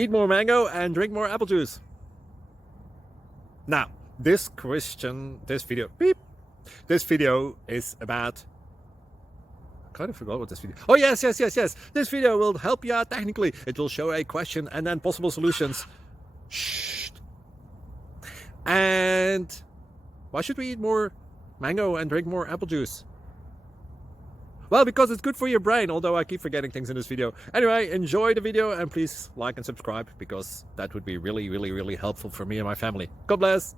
Eat more mango and drink more apple juice. Now, this video is about... I kind of forgot what this video... Oh, yes. This video will help you out technically. It will show a question and then possible solutions. Shh. And why should we eat more mango and drink more apple juice? Well, because it's good for your brain, although I keep forgetting things in this video. Anyway, enjoy the video and please like and subscribe, because that would be really helpful for me and my family. God bless!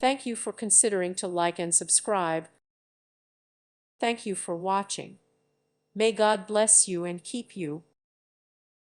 Thank you for considering to like and subscribe. Thank you for watching. May God bless you and keep you.